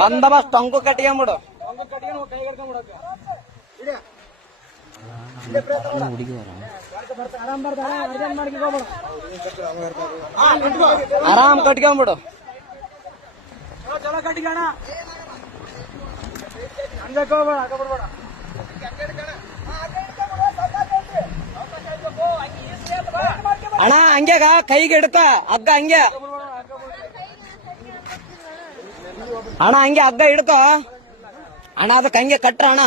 ಬಂದೋಬಸ್ತ್ ಟೊಂಕು ಕಟ್ಕೊಂಬಿಡು ಆರಾಮ್ ಕಟ್ಕೊಂಬಿಡು. ಅಣ್ಣ ಹಂಗ್ಯಾಗ ಕೈಗೆ ಇಡ್ತಾ ಹಗ್ಗ ಹಂಗೆ. ಅಣ್ಣ ಹಂಗೆ ಹಗ್ಗ ಹಿಡ್ಕ. ಅಣ್ಣ ಅದಕ್ಕೆ ಹಂಗೆ ಕಟ್ರ ಅಣ್ಣ.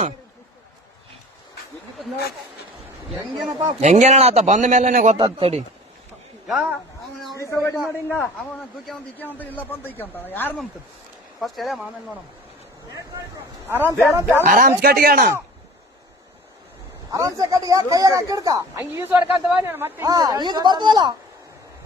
ಹೆಂಗೇನ ಹೆಂಗೇನಣ್ಣ ಆತ? ಬಂದ ಮೇಲೆ ಗೊತ್ತಾದ ತಡಿ. ಆರಾಮ್ಸ್ ಕಟ್ಟಿಗೆ ಅಣ್ಣ. ಆರಾಮ್ಸೆ ಕಟ್ಟಿಗೆ ಕೈಯಾಗ ಹಾಕಿಡ್ಕ? ಹಂಗ ಈಸ್ ಹೊಡ್ಕಂತವ ನೀನ್ ಮತ್ತೆ ಈಗ ಬರ್ತದಲ್ಲ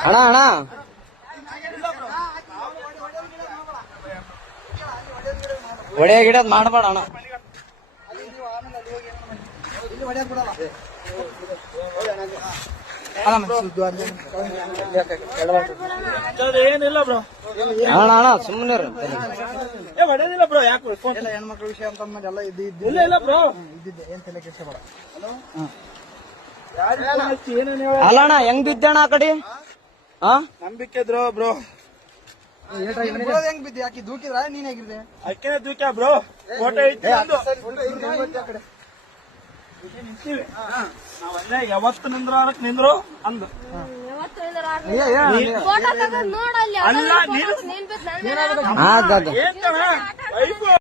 ಅಣ್ಣ ಅಣ್ಣ. ಒಡೆಯ ಗಿಡದ್ ಮಾಡಬೇಡ ಅಣ್ಣ. ಏನಿಲ್ಲ ಬ್ರೋ ಅಣ್ಣ ಅಣ್ಣ ಸುಮ್ಮನೆ ಏ ಹೊಡೆದಿಲ್ಲ ಬ್ರೋ ಯಾಕೆ ಎಲ್ಲ ಹೆಣ್ಮಕ್ಳ ವಿಷಯ ಅಂತ ಅಂದ್ಮೇಲೆ ಎಲ್ಲ ಇದ್ದು ಇಲ್ಲ ಇಲ್ಲ ಬ್ರೋ. ಇದ್ದಿದ್ದೆ. ಏನ್ ತಲೆ ಕೆಡಿಸಬೇಡ ಏನೇನು ಹೇಳ ಅಲ್ಲ ಅಣ್ಣ ಹೆಂಗ್ ಬಿದ್ದಣ್ಣ ಆ ಕಡೆ? ಹಾ ನಂಬಿಕೆ ಇದ್ರು ಬ್ರೋ. ಹೆಂಗ್ ಬಿದ್ದಿ? ಯಾಕೆ ದೂಕಿದ್ರ? ನೀನ್ ಹೇಗಿದ್ದೆ? ಅಕ್ಕನೆ ದೂಕ್ಯ ಬ್ರೋ? ಫೋಟೋ ಐತಿ ನಂದು. ನಾವಲ್ಲೇ ಯಾವತ್ತು ನಿಂದ್ರು ಅಂದು. ಅಲ್ಲ, ನೀನು-